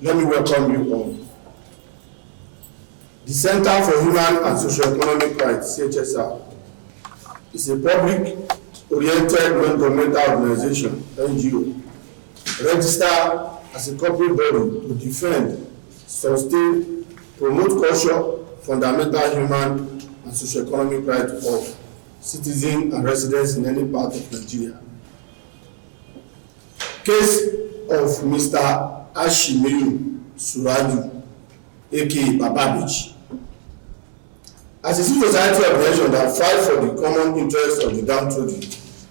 Let me welcome you all. The Center for Human and Socio-Economic Rights, CHSR, is a public-oriented non-governmental organization, NGO, registered as a corporate body to defend, sustain, promote culture, fundamental human and socio-economic rights of citizens and residents in any part of Nigeria. Case of Mr. Ashim Suraju, aka Baba Beach. As a civil society organization that fight for the common interests of the downtrodden,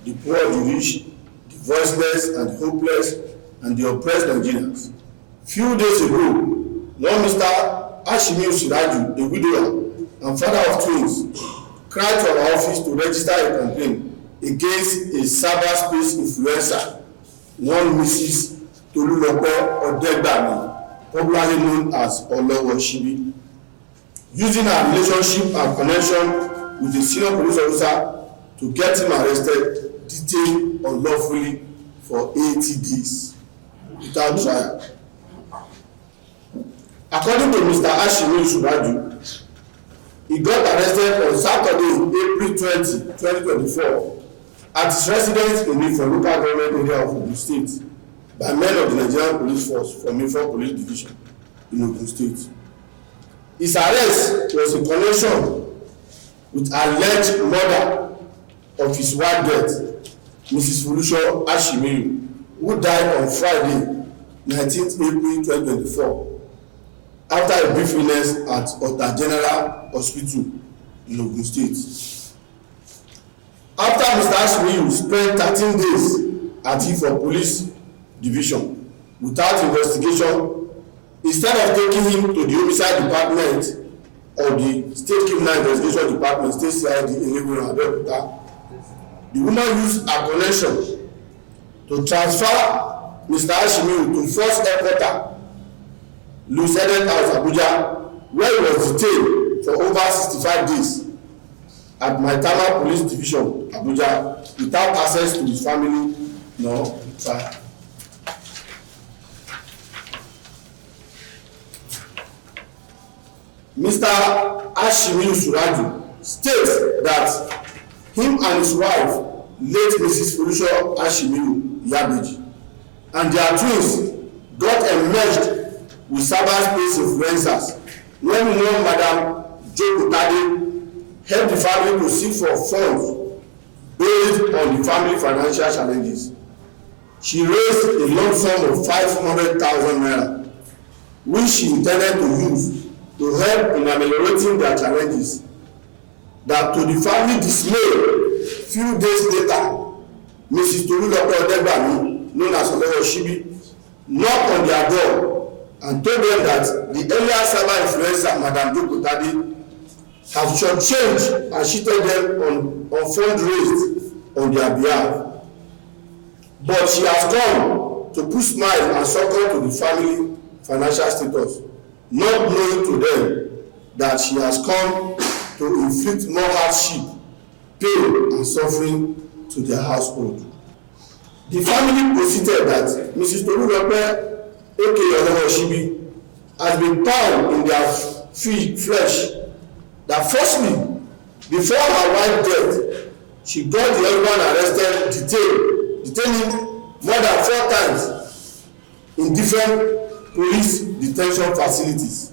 the poor, the rich, the voiceless and hopeless, and the oppressed Nigerians, few days ago, one Mr. Ashim Suraju, a widower and father of twins, cried to our office to register a complaint against a cyberspace influencer, one Mrs. Tolulope Odegbami, popularly known as Unlawful, using her relationship and connection with a senior police officer to get him arrested, detained unlawfully for 80 days without trial. According to Mr. Ashim Suraju, he got arrested on Saturday, April 20, 2024, at his residence in the local government area of Ogun State by men of the Nigerian Police Force from Ifo Police Division in Ogun State. His arrest was in connection with alleged murder of his wife death, Mrs. Folusho Ashim, who died on Friday, 19th April 2024, after a brief illness at Ota General Hospital in Ogun State. After Mr. Ashim spent 13 days at Ifo Police Division without investigation, instead of taking him to the homicide department or the state criminal investigation department, state CID in Lagos and Abeokuta, the woman used her connection to transfer Mr. Ashim to first headquarters, Lucedent House, Abuja, where he was detained for over 65 days at Maitama Police Division, Abuja, without access to his family nor trial. Mr. Ashim Suraju states that him and his wife, late Mrs. Folusho Ashim Yabeji, and their twins got enmeshed with cyberspace influencers when one Madam Jokotade helped the family to seek for funds based on the family financial challenges. She raised a lump sum of 500,000 naira, which she intended to use to help in ameliorating their challenges. That to the family dismay, few days later, Mrs. Tolulope Odegbami, known as Unlawful, knocked on their door and told them that the earlier cyber influencer, Madam Jokotade, have shortchanged and cheated them on funds raised on their behalf. But she has come to put smile and succor to the family financial status, not knowing to them that she has come to inflict more hardship, pain, and suffering to their household. The family proceeded that Mrs. Tolulope, aka Unlawful, has been bound in their flesh. That firstly, before her wife's death, she got the husband arrested, detaining more than 4 times in different police detention facilities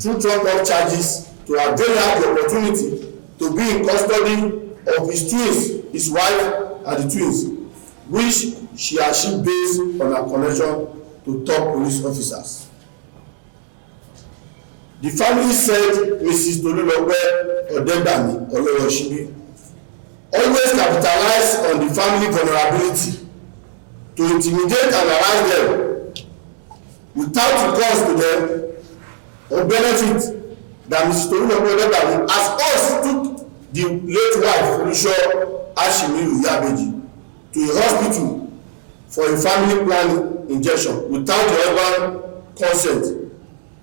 through trumped-up charges to avail her the opportunity to be in custody of his twins, his wife and the twins, which she achieved based on her connection to top police officers. The family said Mrs. Tolulope Odegbami Oloroshibi always capitalized on the family vulnerability to intimidate and harass them without recourse to them or benefit that Mrs. Tolulope Odegbami as us took the late wife Folusho Ashim Yabeji to a hospital for a family planning injection without the husband consent,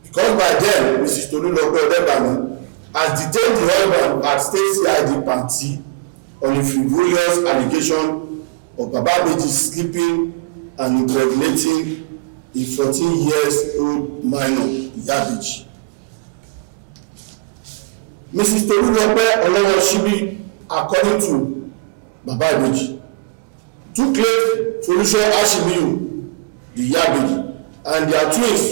because by then Mrs. Tolulope Odegbami has detained the husband at state CID Panti on a frivolous allegation of Baba Beji sleeping and impregnating a 14-year-old minor, Yabeji. Mrs. Tolulope Olawoshibi, according to Baba Ibeji, took late Folúṣọ́ Ashim, the Yabeji, and their twins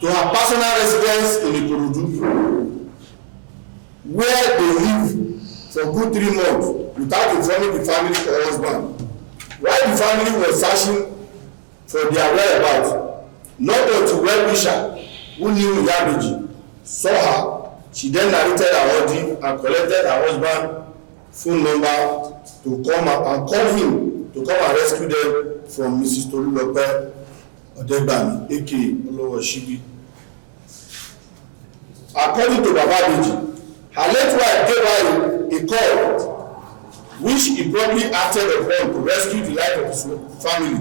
to her personal residence in Ikorodu, where they lived for good 3 months without informing the family or husband. While the family was searching for their whereabouts, not until well-wisher who knew Yabeji saw her. She then narrated her ordeal and collected her husband's phone number to come and call him to come and rescue them from Mrs. Tolulope Odegbami, aka Olawoshibi. According to Baba Ibeji, her late wife gave her a call, which he promptly acted upon to rescue the life of his family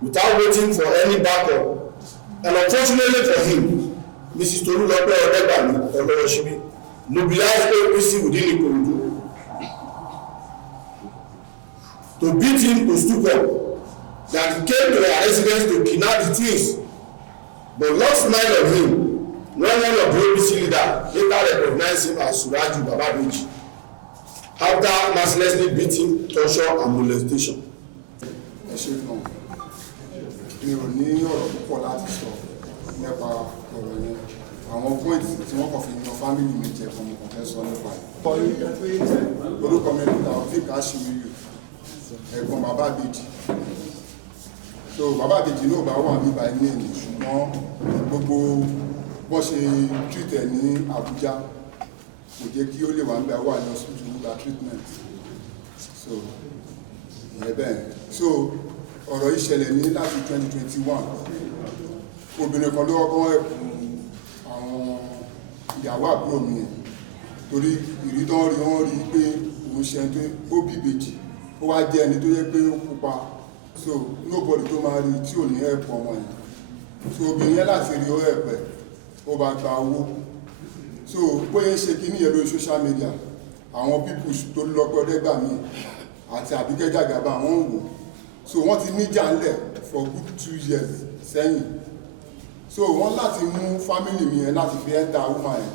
without waiting for any backup. And unfortunately for him, Mrs. Tolulope Odegbami Olawoshibi mobilized APC within Ikorodu to beat him to stupor, that he came to her residence to kidnap the twins, but lost mind of him when one of the APC leaders later recognized him as Suraju Baba Ibeji after mercilessly beating, torture and molestation. Mi ò ní ọ̀rọ̀ púpọ̀ láti sọ nípa ọ̀rọ̀ yẹn. Àwọn pọ́ìntì tí wọ́n kàn fi yan fámìlì mi jẹ fún mi kò fẹ́ sọ nípa ẹ̀. Orúkọ mi níta Ọ̀fíìkà Ashim, ẹ̀gbọ́n Baba Ibeji. So Baba Ibeji náà bá wà níbà ní èyí, ṣùgbọ́n gbogbo bọ́n ṣe treat ẹ̀ ní Abuja kò jẹ́ kí ó lè wà níbà wà ní hospital nígbà treatment. So ìyẹn bẹ́ẹ̀. So ọ̀rọ̀ yìí ṣẹlẹ̀ ní láti 2021. Obìnrin kan ló kọ́kọ́ ẹ̀kùn àwọn ìyàwó àbúrò mi yẹn torí ìrídán rí wọ́n rí pé òun ṣe tó ó bí ìbejì, ó wá jẹ́ ẹni tó yẹ pé ó pupa, so nobody tó máa rí tí ò ní ẹ̀pọ̀ ọmọ yẹn. So obìnrin yẹn láti rí ó ẹ̀pẹ̀ ó bá gba owó. So bóyá ṣe kí ní yẹn lórí social media, àwọn people Tolulope Odegbami àti Àbíkẹ́ Jàgàbá wọ́n ń wò. So wọ́n ti níjà ńlẹ̀ for good 2 years sẹ́yìn. So wọ́n láti mú family mi yẹn láti fi ẹ́ńtà woman yẹn,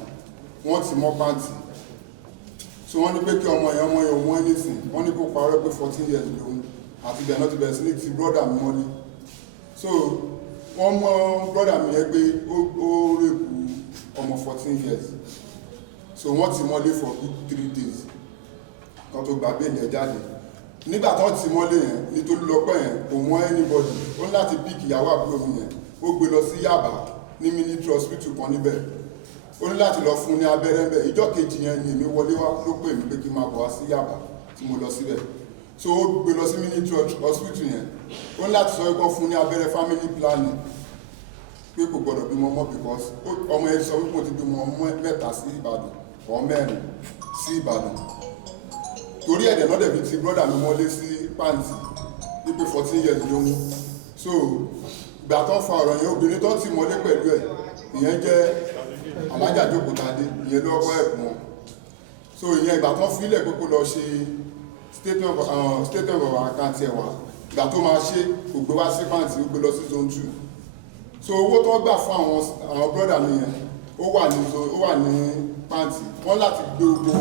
wọ́n ti mọ́ pàǹtì. So wọ́n ní pé kí ọmọ yẹn wọ́n anything, wọ́n ní kó parọ́ pé 14 years lòun, àti bẹ̀rẹ̀ náà ti bẹ̀rẹ̀ sí ní ti brother mi mọ́lé. So wọ́n mọ́ brother mi yẹn pé ó rèpù ọmọ 14 years. So wọ́n ti mọ́lé for good 3 days kan tó gba bẹ́ẹ̀lì ẹ̀ jáde. Nígbà tó ti mọ́lé yẹn ní Tolulope yẹn kò mọ́ anybody, ó láti pick ìyàwó àbúrò mi yẹn, ó gbé lọ sí Yaba ní military hospital kan níbẹ̀, ó ní láti lọ fún ní abẹ́rẹ́ bẹ́ẹ̀. Ìjọ́ kejì yẹn ni èmi wọlé wá ló pè mí pé kí n máa bọ̀ wá sí Yaba tí mo lọ síbẹ̀. So ó gbé lọ sí military hospital yẹn, ó ní láti sọ pé fún ní abẹ́rẹ́ family planning pé kò gbọdọ̀ bímọ mọ́ because ọmọ yẹn sọ wípé mo ti bímọ 3 sí Ìbàdàn or 4 sí Ìbàdàn. Torí ẹ̀dẹ̀ náà dẹ̀bi ti brọ́dà mi mọ́lé sí pàǹtì wípé 14 years ló mú. So ìgbà tó ń fa ọ̀rọ̀ yẹn, obìnrin tó ti mọ́lé pẹ̀lú ẹ̀ ìyẹn jẹ́ Alájà Jókòtadé, ìyẹn ló ọkọ̀ ẹ̀kún wọn. So ìyẹn ìgbà tó ń filẹ̀ pé kó lọ ṣe statement of account ẹ̀ wá, ìgbà tó máa ṣe kò gbé wá sí pàǹtì, ó gbé lọ sí zone 2. So owó tó gbà fún àwọn brọ́dà mi yẹn ó wà ní pàǹtì, wọ́n láti gbé gbogbo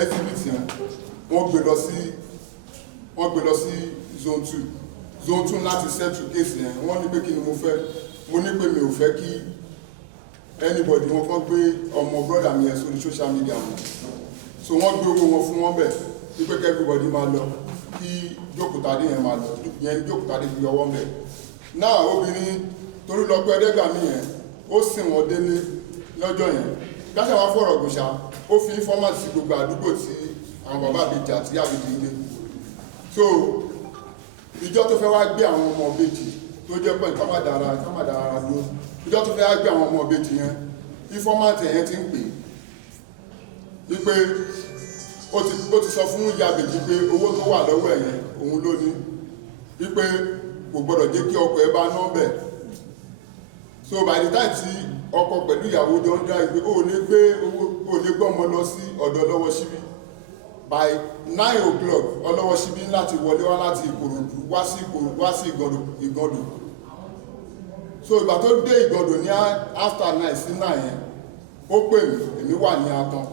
exhibit yẹn wọ́n gbé lọ sí zone 2. Zone 2 láti settle case yẹn. Wọ́n ní pé kí ni mo fẹ́, mo ní pé mi ò fẹ́ kí anybody wọn kọ́ gbé ọmọ brother mi yẹn sórí social media wọn. So wọ́n gbé owó wọn fún wọn bẹ̀ wípé kí everybody máa lọ, kí Jókòtadé yẹn máa lọ, ìyẹn ní Jókòtadé fi ọwọ́ bẹ̀. Náà obìnrin Tolulope Odegbami yẹn ó sìn wọ́n délé lọ́jọ́ yẹn, gáṣà wá fọ̀rọ̀ gùnṣà, ó fi informant sí gbogbo àdúgbò tí àwọn Baba Ibeji àti Àbíkẹ́ ilé. So ìjọ tó fẹ́ wá gbé àwọn ọmọ Ìbejì tó jẹ́ pé kámàdára ló, ìjọ tó fẹ́ wá gbé àwọn ọmọ Ìbejì yẹn, informant yẹn ti ń pè wípé ó ti sọ fún ìyá Ìbejì pé owó tó wà lọ́wọ́ ẹ̀ yẹn òun ló ní, wípé kò gbọ́dọ̀ jẹ́ kí ọkọ ẹ̀ bá nọ́mbẹ̀. So by the time tí ọkọ pẹ̀lú ìyàwó jọ ń dá ìgbé ó lè gbé ọmọ lọ sí ọ̀dọ̀ Olówóṣíbí. By 9 o'clock Olówóṣíbí láti wọlé wá láti Ìkòròdú wá sí Ìgàndò. so ìgbà tó dé Ìgàndò ní after 9 sí 9 yẹn ó pè mí, èmi wà ní Atán,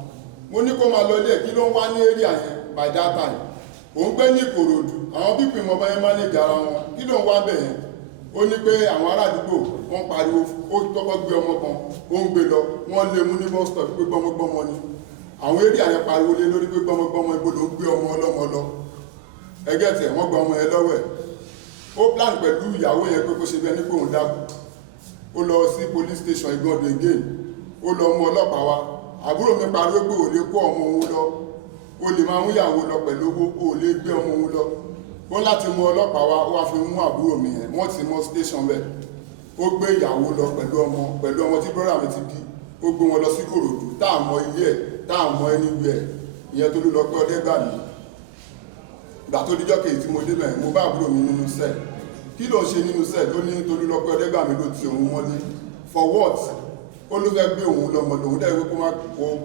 mo ní kó máa lọ ilé kí ló ń wá ní area yẹn by that time, òun gbé ní Ìkòròdú, àwọn pípì mọ́ bá yẹn manage ara wọn, kí ló ń wá bẹ̀ yẹn, ó ní pé àwọn ará àdúgbò wọ́n pariwo, ó tọ́kọ́ gbé ọmọ kan, ó ń gbé lọ, wọ́n lé mú ní bus stop pé gbọ́mọgbọ́mọ ni, àwọn area yẹn pariwo lé lórí pé gbọ́mọgbọ́mọ ibo ló ń gbé ọmọ ọlọ́mọ lọ, ẹgẹ́ tẹ̀ wọ́n gba ọmọ yẹn lọ́wọ́ ẹ̀, ó plan pẹ̀lú ìyàwó yẹn pé kó ṣe bẹ́ẹ̀ ní pé òun dákú, ó lọ sí police station Ìgàndò again, ó lọ mú ọlọ́pàá wá, àbúrò mi pariwo pé ò lè kó ọmọ òun lọ, ó lè máa mú ìyàwó lọ pẹ̀lú owó, ó lè gbé ọmọ òun lọ, ó láti mú ọlọ́pàá wá, ó wá fi mú àbúrò mi yẹn, wọ́n ti mọ station bẹ́ẹ̀, ó gbé ìyàwó lọ pẹ̀lú ọmọ tí brọ́dà mi ti bí, ó gbé wọn lọ sí Ìkòròdú, táà mọ ilé ẹ̀, táà mọ anywhere, ìyẹn tó ló lọ pé ọdẹ gbà mí. Ìgbà tó díjọ́ kejì tí mo débẹ̀, mo bá àbúrò mi nínú cell, kí ló ń ṣe nínú cell, ó ní Tolú lọ pé ọdẹ gbà mí ló ti òun mọ́lé, for what? Ó ló fẹ́ gbé òun lọ mọ́lé, òun dẹ̀ wípé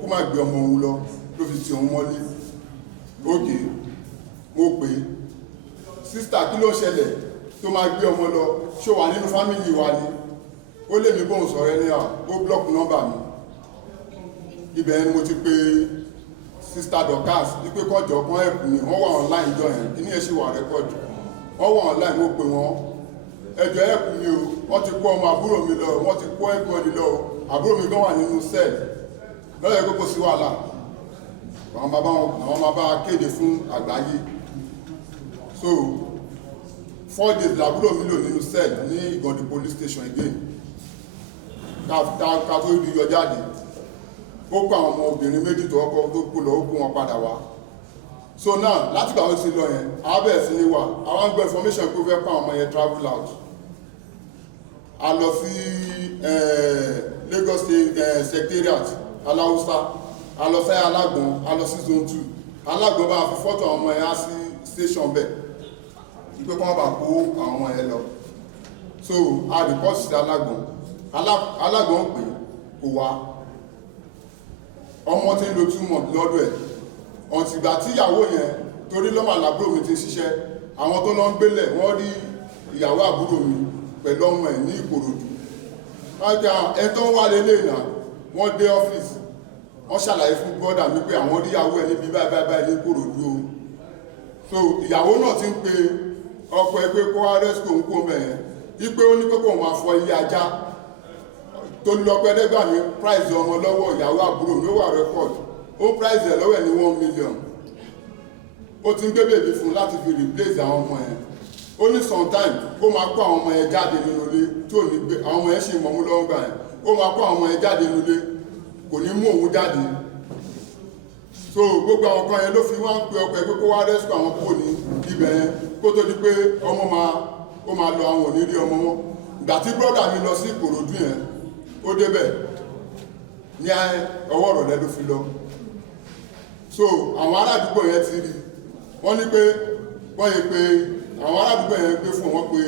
kó má gbé ọmọ òun lọ, ló fi ti òun mọ́lé. Okay, mo pè é, sísítà kí ló ṣẹlẹ̀ tó máa gbé ọmọ lọ, ṣó wà nínú fámìlì wa ni, ó lè mi bóun sọ̀rọ̀ ẹni à, ó blọ́ọ̀kì nọ́mbà mi, ibẹ̀ ni mo ti pè sísítà Dorcas wípé kọjọ kan ẹ̀pù mi, wọ́n wà online jọ yẹn, kí ní ẹ̀ ṣì wà rẹ́kọ̀dù, wọ́n wà online, mo pè wọ́n, ẹjọ́ ẹ̀pù mi o, wọ́n ti kó ọmọ àbúrò mi lọ, wọ́n ti kó ẹ̀gbọ́n mi lọ, àbúrò mi gan wà nínú sẹ́ẹ̀lì, lọ́yẹ̀ pé kò sí wàhálà, àwọn bàbá kéde fún àgbáyé. So 4 days làbúrò mi lò nínú cell ní Ìgàndò police station again, ká tó rí yọ jáde, ó kó àwọn ọmọ obìnrin méjì tó ọkọ̀ tó kú lọ, ó kó wọn padà wá. So now láti gbà ó ti lọ yẹn, àwọn bẹ̀rẹ̀ sí ní wà, àwọn gbọ́ information pé ó fẹ́ pa àwọn ọmọ yẹn travel out, a lọ sí Lagos State Secretariat Aláùsá, a lọ sí Alágbọ̀n, a lọ sí zone 2, Alágbọ̀n bá fi fọ́tò àwọn ọmọ yẹn á sí station bẹ́ẹ̀, ìpé kọ́ bá kó àwọn ọmọ yẹn lọ. So a report sí Alágbọ̀n, Alágbọ̀n pé kò wá, ọmọ tí ń lo 2 months lọ́dọ̀ ẹ̀, ọ̀tìgbà tí ìyàwó yẹn, torí lọ́mọ àbúrò mi ti ṣiṣẹ́, àwọn tó lọ ń gbélẹ̀ wọ́n rí ìyàwó àbúrò mi pẹ̀lú ọmọ ẹ̀ ní Ìkòròdú, ẹ tó ń wá lélẹ̀ náà, wọ́n dé ọ́fíìsì, wọ́n ṣàlàyé fún brọ́dà mi pé àwọn rí ìyàwó ẹ̀ níbi báyìí ní Ìkòròdú o. So ìyàwó náà ti ń pe ọkọ ẹ pé kó wá rẹ́sìkò ń kó mẹ́rin, wípé ó ní pé kó máa fọ ilé ajá, Tolú lọ pé ẹ̀ẹ́dẹ́gbà mi price ọmọ lọ́wọ́ ìyàwó àbúrò mi, ó wà record, ó price ẹ̀ lọ́wọ́ ẹ̀ ní 1 million, ó ti ń gbé bèbí fún láti fi replace àwọn ọmọ ẹ̀, ó ní sometime kó máa kó àwọn ọmọ ẹ̀ jáde nínú ilé tí ò ní gbé, àwọn ọmọ ẹ̀ ṣe mọ̀mú lọ́wọ́ gbà ẹ̀, ó máa kó àwọn ọmọ ẹ̀ jáde nínú ilé, kò ní mú òun jáde. So gbogbo àwọn kan yẹn ló fi wá ń pe ọkọ̀ ẹ̀ pé kó wá rescue àwọn kúrò ní ibẹ̀ yẹn, kó tó di pé ọmọ máa lọ, àwọn ò ní rí ọmọ wọn. Ìgbà tí brọ́dà mi lọ sí Ìkòròdú yẹn, ó débẹ̀ ní ọwọ́ ìrọ̀lẹ́ ló fi lọ. So àwọn ará àdúgbò yẹn ti rí, wọ́n ní pé wọ́n yẹ pé àwọn ará àdúgbò yẹn gbé fún wọn pé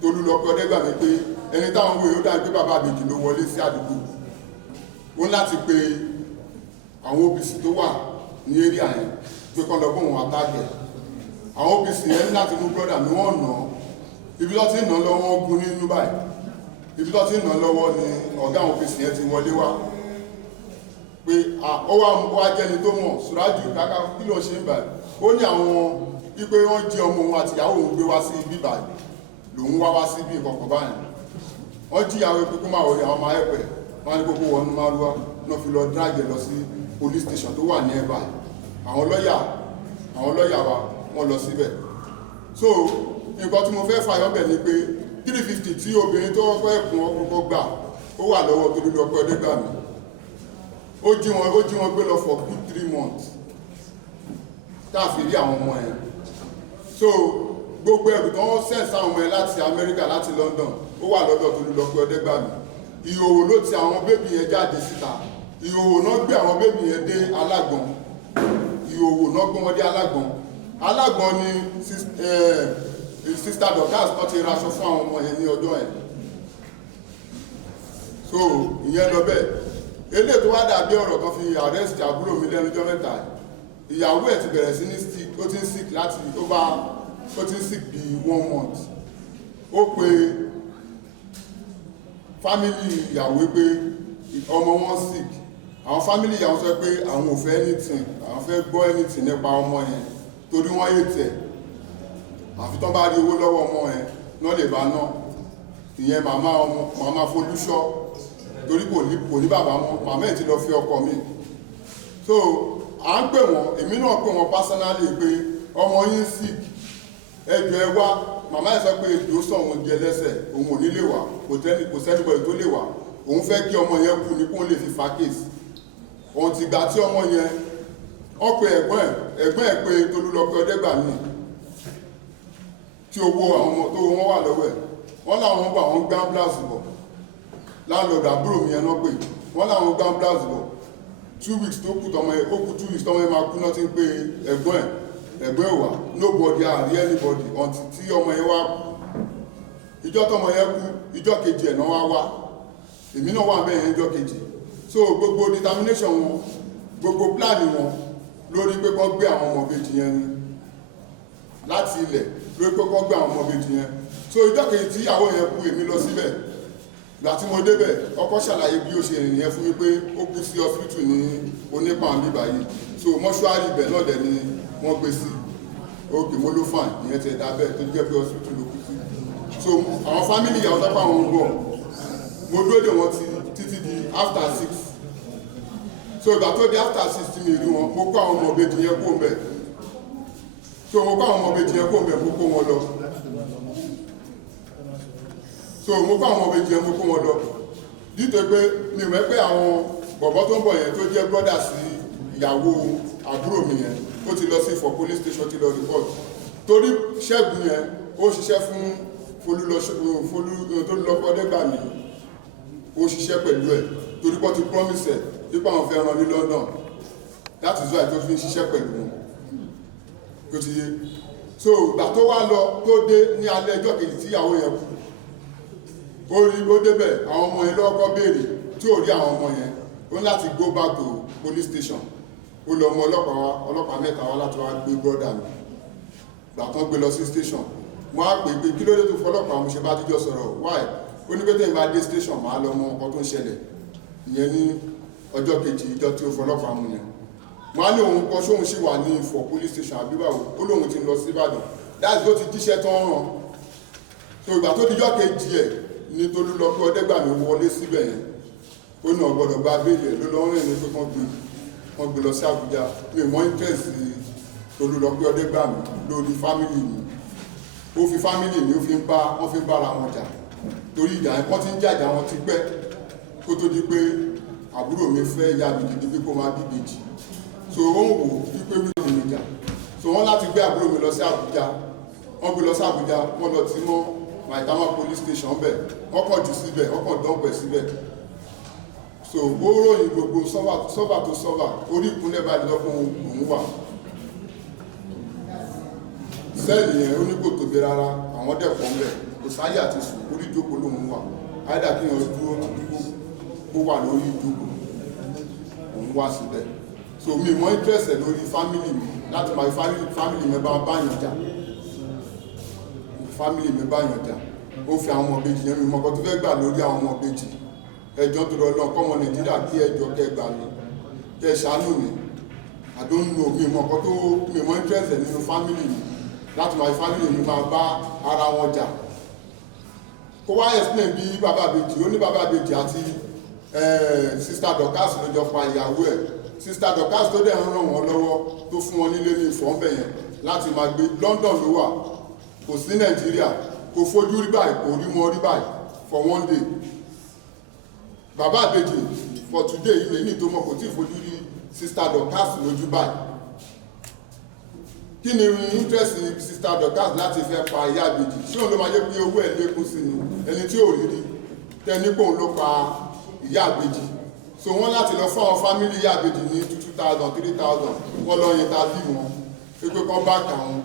Tolú lọ pé ọdẹ́gbà mi pé ẹni táwọn wo yóò dáa pé bàbá àbèjì ló wọlé sí àdúgbò, wọ́n láti pé àwọn OPC tó wà ní area yẹn pé kọ́ lọ bóun àtàgẹ̀, àwọn OPC yẹn láti mú brọ́dà mi wọ́n nà, ibi tó ti nà lọ́wọ́ wọ́n gún nínú báyìí, ibi tó ti nà lọ́wọ́ ni ọ̀gá àwọn OPC yẹn ti wọlé wá pé ó wá jẹ́ni tó mọ̀ Sùrájù káká kí ló ṣe ń báyìí, ó ní àwọn wípé wọ́n jí ọmọ òun àti ìyàwó òun gbé wá sí ibi báyìí, lòun wá sí ibi ìkọ̀kọ̀ báyìí, wọ́n jí ìyàwó pé kó máa wọlé àwọn ọmọ ẹ̀pẹ̀, wọ́n ní gbogbo wọnú márúwá náà fi lọ dráàgẹ̀ lọ sí police station tó wà ní ẹ̀bà, àwọn lọ́yà wa wọ́n lọ síbẹ̀. So nǹkan tí mo fẹ́ fàyọ́ bẹ̀ ni pé 350 tí obìnrin tó kọ́ ẹ̀kún ọkọ̀ gbà ó wà lọ́wọ́ Tolú lọ pé ọdẹ́gbà mi, ó jí wọn gbé lọ for good 3 months káàfi rí àwọn ọmọ ẹ̀. So gbogbo ẹ̀rù tó wọ́n sẹ́ǹsì àwọn ọmọ ẹ̀ láti Amẹ́ríkà láti London ó wà lọ́dọ̀ Tolú lọ pé ọdẹ́gbà mi, ìhòòhò ló ti àwọn bébì yẹn jáde síta, ìhòòhò náà gbé àwọn bébì yẹn dé Alágbọ̀n, ìhòòhò náà gbé wọn dé Alágbọ̀n ni Sister Dorcas náà ti raṣọ fún àwọn ọmọ yẹn ní ọjọ́ ẹ̀. So ìyẹn lọ bẹ́ẹ̀, eléyìí tó wá dàbí ọ̀rọ̀ kan fi arrest àbúrò mi lẹ́nu ọjọ́ mẹ́ta, ìyàwó ẹ̀ ti bẹ̀rẹ̀ sí ní sick, ó ti ń sick láti ó ti ń sick bí 1 month, ó pe family ìyàwó pé ọmọ wọn sick àwọn family ìyàwó sọ pé àwọn ò fẹ́ anything àwọn fẹ́ gbọ́ anything nípa ọmọ yẹn torí wọ́n yé tẹ̀ àfi tán bá rí owó lọ́wọ́ ọmọ yẹn náà lè bá ná ìyẹn màmá Folúṣọ́ torí kò ní bàbá wọn màmá ẹ̀ ti lọ fi ọkọ mi so à ń pè wọ́n èmi náà pè wọ́n personally pé ọmọ yín sick ẹjọ́ ẹ wá màmá ẹ̀ sọ pé èdè ó sọ òun jẹ lẹ́sẹ̀ òun ò ní lè wá kò sẹ́nìbọ̀dì tó lè wá òun fẹ́ kí ọmọ yẹn kú ní kó lè fi fa case òun ti gbà tí ọmọ yẹn ó pe ẹ̀gbọ́n ẹ̀ pé Tolúlọpẹ́ Ọdẹ́gbàmí tí owó àwọn ọmọ tó wọ́n wà lọ́wọ́ ẹ̀ wọ́n láwọn bọ̀ àwọn gbá blast bọ̀ láńlọ́ọ̀dù àbúrò mi yẹn náà pé wọ́n láwọn gbá blast bọ̀ 2 weeks tó kù tọmọ yẹn ó kù 2 weeks tọmọ yẹn máa kú náà ti ń pe ẹ̀gbọ́n ìwà nobody àrí anybody until tí ọmọ yẹn wá ìjọ tọmọ yẹn kú ìjọ kejì ẹ̀ náà wá èmi náà wà bẹ́ẹ̀ yẹn ìjọ kejì so gbogbo determination wọn gbogbo plan wọn lórí pé kọ́ gbé àwọn ọmọ bèjì yẹn ni láti ilẹ̀ lórí pé kọ́ gbé àwọn ọmọ bèjì yẹn so ìjọ kejì tí ìyàwó yẹn kú èmi lọ síbẹ̀ ìgbà tí mo débẹ̀ ọkọ ṣàlàyé bí ó ṣe rìn yẹn fún mi pé ó kú sí hospital ní onípàn bíbá yìí so mọ́ṣúárì ibẹ̀ náà dẹ̀ ni wọ́n gbé sí òkè mo ló fàn ìyẹn ti ẹ̀dá bẹ́ẹ̀ tó jẹ́ pé hospital ló kú sí so àwọn family ìyàwó sápá wọn ń bọ̀ mo dúró dè wọ́n títí di after 6 so ìgbà tó di after 6 tí mi rí wọn mo kó àwọn ọmọ ìbejì yẹn kó mbẹ̀ so mo kó àwọn ọmọ ìbejì yẹn kó mbẹ̀ mo kó wọn lọ so mo kó àwọn ọmọ ìbejì yẹn mo kó wọn lọ dídò pé mi ò mọ̀ pé àwọn bọ̀bọ̀ tó ń bọ̀ yẹn tó jẹ́ brother sí ìyàwó àbúrò mi yẹn ó ti lọ sí for police station ti lọ report torí Ṣẹ́gun yẹn ó ṣiṣẹ́ fún Tolúlọpẹ́ Ọdẹ́gbàmí ó ṣiṣẹ́ pẹ̀lú ẹ̀ torí pọ́ ti promise ẹ̀ nípa àwọn fẹ́ ràn ní London that is why tó fi ń ṣiṣẹ́ pẹ̀lú wọn tó ti yé so ìgbà tó wá lọ tó dé ní alẹ́ ẹjọ́ kejì tí ìyàwó yẹn kú ó débẹ̀ àwọn ọmọ yẹn lọ́kọ́ béèrè tí ò rí àwọn ọmọ yẹn ó ní láti go back to police station ó lọ mọ ọlọ́pàá mẹ́ta wá láti wá gbé brọ́dà mi gbà tán gbé lọ sí station wọ́n á pè pé kí ló dé tó fọlọ́pàá mo ṣe bá díjọ́ sọ̀rọ̀ why ó ní pé tẹ́yìn bá dé station máa lọ mọ ọkọ̀ tó ń ṣẹlẹ̀ ìyẹn ní ọjọ́ kejì ìjọ tí ó fọlọ́pàá mu yẹn wọ́n á ní òun kọ́ sóhun ṣì wà ní Ifọ̀ police station àbíbáwò ó lóun ti lọ sí Ìbàdàn dáàbò tó ti jíṣẹ́ tán ràn so ìgbà tó dijọ́ kejì ẹ̀ ní Tolúlọpẹ́ Ọdẹ́gbàmí wọlé síbẹ̀ yẹn ó ní ọ̀gbọ́dọ̀ gba béèlì ẹ̀ ló lọ́ rìn ní pé wọ́n gbé lọ sí Àbújá mi mọ́ interest Tolúlọpẹ́ Ọdẹ́gbàmí lórí family mi ó fi family mi wọ́n fi ń bára wọn jà torí ìjà ẹ̀kọ́ tí ń jàjà wọn ti pẹ́ kó tó di pé àbúrò mi fẹ́ ya gidigidi pé kó máa bí bèjì so ó ń wò wípé wíwò ní ìjà so wọ́n láti gbé àbúrò mi lọ sí Àbújá wọ́n gbé lọ sí Àbújá wọ́n lọ tí mọ́ Maitama police station bẹ̀ wọ́n kàn jù síbẹ̀ wọ́n kàn dánpẹ̀ síbẹ̀ so ó ròyìn gbogbo sọ́bà tó sọ́bà orí ìkúnlẹ̀ bá lọ́kùn òun wà sẹ́ẹ̀lì yẹn ó ní kò tóbi rárá àwọn dẹ̀pọ̀ ńbẹ̀ kò sáyà àti sùn orí ìjókòó lòun wà áìdá kí wọ́n dúró àdúgbò kó wà lórí ìjókòó òun wà síbẹ̀ so mi mọ́ interest lórí family mi láti máa family mi bá yàn jà family mi bá yàn jà ó fi àwọn ọmọ ìbejì yẹn mi mọ́kọ́ tó fẹ́ gbà lórí àwọn ọmọ ìbejì ẹjọ́ tó lọ lọ́n kọ́mọ Nàìjíríà kí ẹjọ́ kẹgbà mi kẹ ṣàánú mi àdónú mi mọ́kọ́ tó mi mọ́ interest nínú family mi láti máa family mi máa bá ara wọn jà kó wá explain bí bàbá àbèjì ó ní bàbá àbèjì àti sister Dorcas ló jọ pa ìyàwó ẹ̀ sister Dorcas tó dẹ̀ ń ràn wọ́n lọ́wọ́ tó fún wọn nílé ní ìfọ̀nbẹ̀ yẹn láti máa gbé London ló wà kò sí Nàìjíríà kò fojú rí báyìí kò rí wọn rí báyìí for one day bàbá àbèjì for today ilé ní ìtòmọ̀ kò tí ì fojú rí sister Dorcas lójú báyìí kí ni interest sister Dorcas láti fẹ́ pa ìyá àbèjì ṣé òun ló máa jẹ́ pé owó ẹ̀ lékún sí ni ẹni tí ò rí rí tẹ́ni pé òun ló pa ìyá àbèjì so wọ́n láti lọ fún àwọn family ìyá àbèjì ní 2,000 3,000 wọ́n lọ yẹn tàbí wọn pé kọ́ bá kà wọn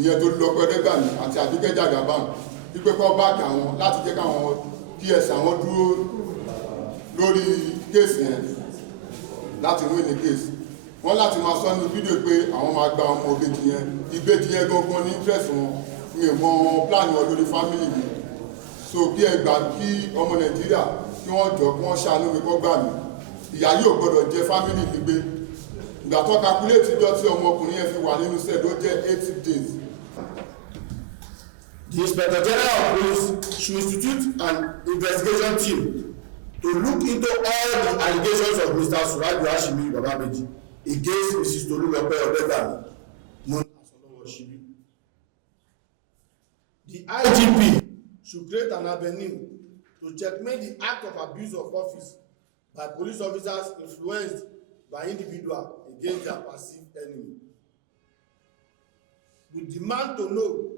ìyẹn Tolúlọpẹ́ Ọdẹ́gbàmí àti Àbíkẹ́ Jagaban pé kọ́ bá kà wọn láti jẹ́ káwọn ps àwọn dúró lórí kéèsì yẹn láti win ní kéèsì wọ́n láti máa sọ nínú fídíò pé àwọn máa gba ọmọ ìbejì yẹn gangan ní interest wọn mi ò mọ plan wọn lórí family mi so kí ẹ gbà kí ọmọ Nàìjíríà kí wọ́n jọ kí wọ́n ṣàánú mi kọ́ gbà mí ìyá yóò gbọ́dọ̀ jẹ fámìlì mi gbé ìgbà tó calculate ìjọ tí ọmọkùnrin yẹn fi wà nínú sẹ́ẹ̀ ló jẹ́ 80 days. The Inspector General of Police should institute an investigation team to look into all the allegations of Mr. Suraju Ashimi Bababeji against Mrs. Tolulope Odegami, known as Unlawful. The IGP should create an avenue to checkmate the act of abuse of office by police officers influenced by individuals against their perceived enemy. We demand to know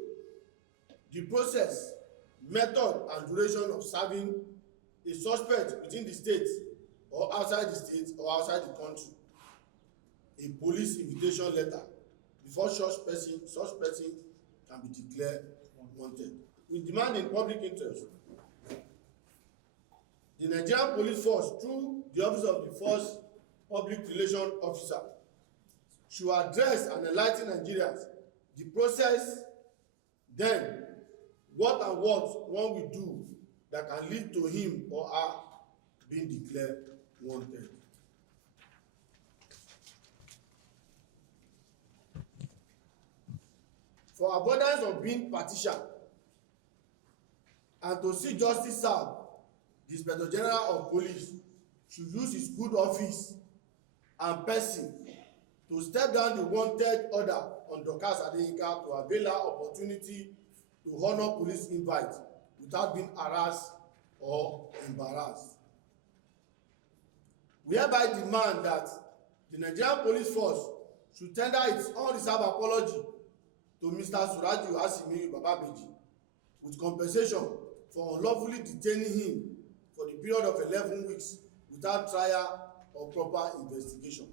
the process, method, and duration of serving a suspect within the state or outside the state or outside the country a police invitation letter before such person can be declared wanted. We demand in public interest the Nigerian Police Force, through the Office of the First Public Relations Officer, should address and enlighten Nigerians the process, then what and what one will do that can lead to him or her being declared wanted. For avoidance of being partisan and to see justice served, the Inspector General of Police should use his good office and person to step down the wanted order on Dorcas Adeyinka to avail her opportunity to honor police invite without being harassed or embarrassed. We hereby demand that the Nigerian Police Force should tender its unreserved apology to Mr. Suraju Ashimi Bababeji with compensation for unlawfully detaining him for the period of 11 weeks without trial or proper investigation.